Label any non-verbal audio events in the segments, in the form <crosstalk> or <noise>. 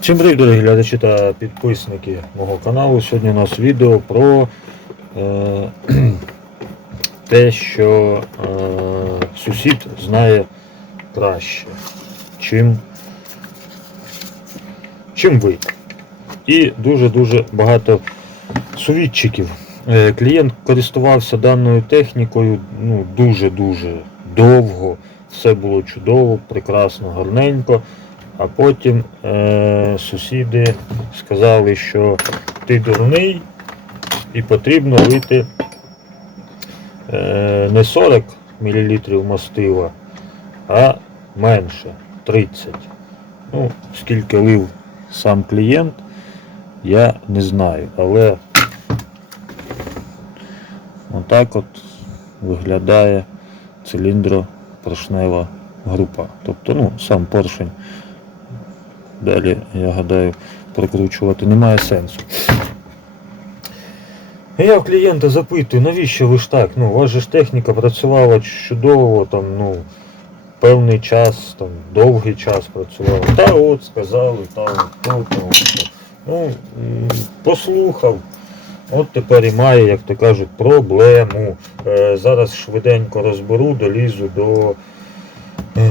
Всім привіт, дорогі глядачі та підписники мого каналу. Сьогодні у нас відео про е, <clears throat> те, що е, сусід знає краще, чим, чим ви. І дуже-дуже багато сувідчиків. Е, клієнт користувався даною технікою ну, дуже-дуже довго. Все було чудово, прекрасно, гарненько. А потім е, сусіди сказали, що ти дурний і потрібно лити е, не 40 мл мастила, а менше 30. Ну, скільки лив сам клієнт, я не знаю. Але отак от виглядає циліндропоршнева група. Тобто, ну, сам поршень далі, я гадаю, прокручувати немає сенсу. Я в клієнта запитую, навіщо ви ж так? Ну, у вас же ж техніка працювала чудово, там, ну, певний час, там, довгий час працювала. Та от сказали, та от, та от. Ну, послухав. От тепер і має, як то кажуть, проблему. Е, зараз швиденько розберу, долізу до е,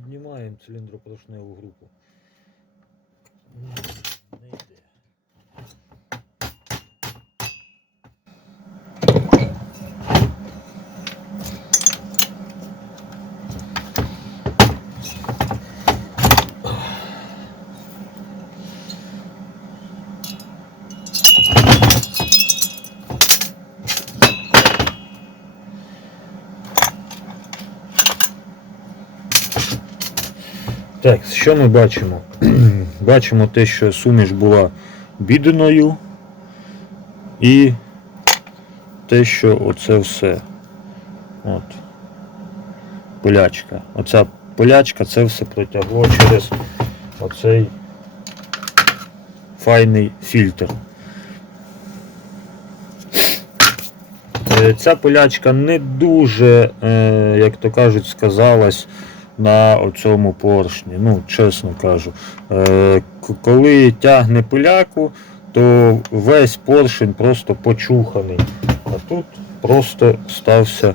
Піднімаємо циліндропорошневу групу. Так, що ми бачимо? <clears throat> бачимо те, що суміш була бідною і те, що оце все. От. Пилячка. Оця пилячка це все протягло через оцей файний фільтр. Е, Ця пилячка не дуже, е, як то кажуть, сказалась на оцьому поршні. Ну, чесно кажу. Е, Коли тягне пиляку, то весь поршень просто почуханий. А тут просто стався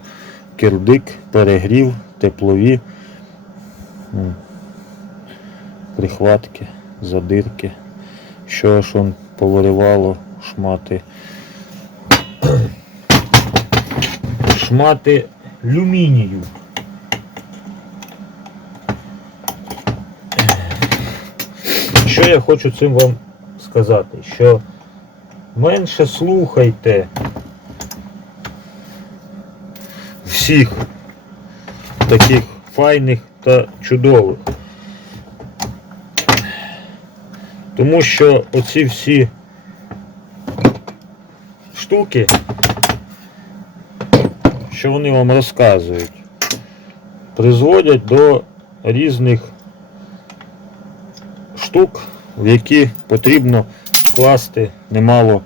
кирдик, перегрів, теплові прихватки, задирки. Що ж он повиривало шмати. Шмати люмінію. Що я хочу цим вам сказати? Що менше слухайте всіх таких файних та чудових. Тому що оці всі штуки, що вони вам розказують, призводять до різних штук, в які потрібно вкласти немало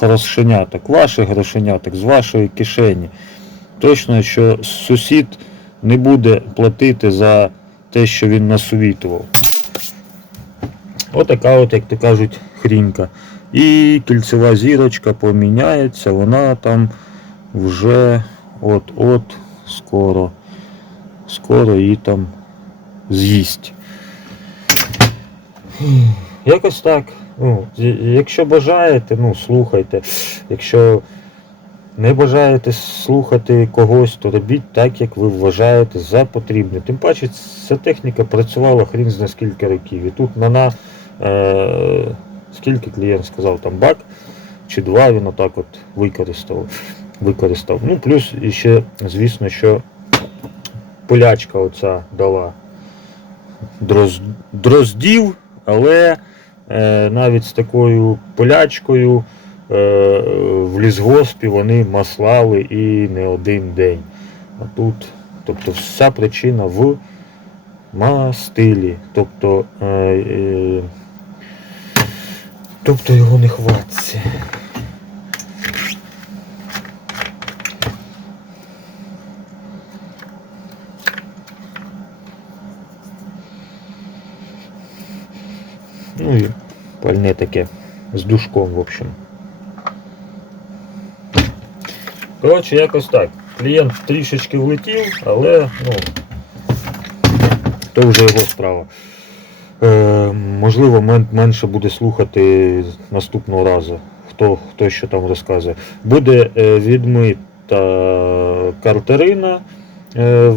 грошеняток, ваших грошеняток з вашої кишені. Точно, що сусід не буде платити за те, що він насовітував. Отака от, як то кажуть, хрінька. І кільцева зірочка поміняється, вона там вже от-от скоро, скоро її там з'їсть. Якось так. Ну, якщо бажаєте, ну слухайте. Якщо не бажаєте слухати когось, то робіть так, як ви вважаєте за потрібне. Тим паче, ця техніка працювала хрін зна скільки років. І тут вона, е, скільки клієнт сказав, там бак чи два він отак от використав. використав. Ну, плюс іще, звісно, що полячка оця дала дроз, дроздів, але е, навіть з такою полячкою е, в лісгоспі вони маслали і не один день. А тут, тобто вся причина в мастилі. Тобто, е, е, тобто його не хватиться. Ну і пальне таке з душком, в общем. Коротше, якось так. Клієнт трішечки влетів, але ну, то вже його справа. Е, можливо, менше буде слухати наступного разу, хто, хто що там розказує. Буде е, відмита картерина, е,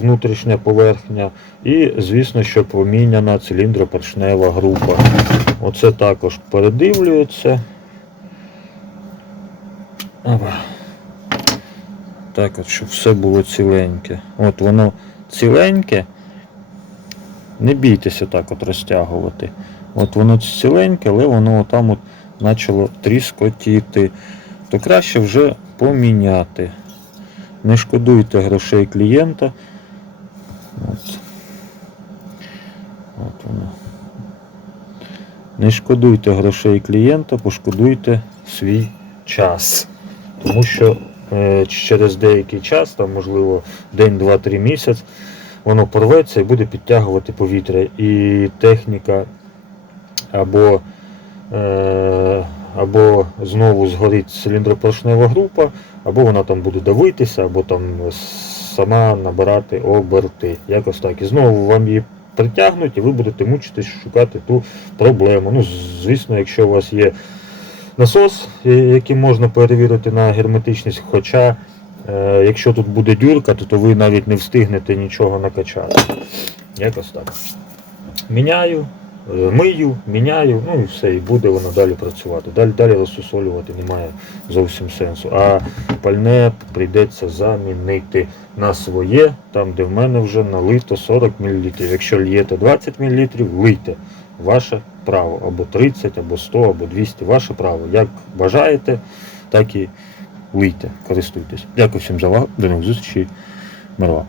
внутрішня поверхня, і, звісно, що поміняна циліндропоршнева група. Оце також передивлюється. Так от, щоб все було ціленьке. От воно ціленьке. Не бійтеся так от розтягувати. От воно ціленьке, але воно там от почало тріскотіти. То краще вже поміняти. Не шкодуйте грошей клієнта. От. От воно. Не шкодуйте грошей клієнта, пошкодуйте свій час. Тому що е, через деякий час, там, можливо, день, два, три місяць, воно порветься і буде підтягувати повітря. І техніка або, е, або знову згорить циліндропоршнева група, або вона там буде давитися, або там сама набирати оберти. Якось так. І знову вам її притягнуть, і ви будете мучитись шукати ту проблему. Ну, звісно, якщо у вас є насос, е, який можна перевірити на герметичність, хоча е, якщо тут буде дюрка, то, то ви навіть не встигнете нічого накачати. Якось так. Міняю, мию, міняю, ну і все, і буде воно далі працювати. Далі, далі розсусолювати немає зовсім сенсу. А пальне прийдеться замінити на своє, там де в мене вже налито 40 мл. Якщо л'єте 20 мл, лийте. Ваше право. Або 30, або 100, або 200. Ваше право. Як бажаєте, так і лийте, користуйтесь. Дякую всім за увагу. До нових зустрічей. Мирова.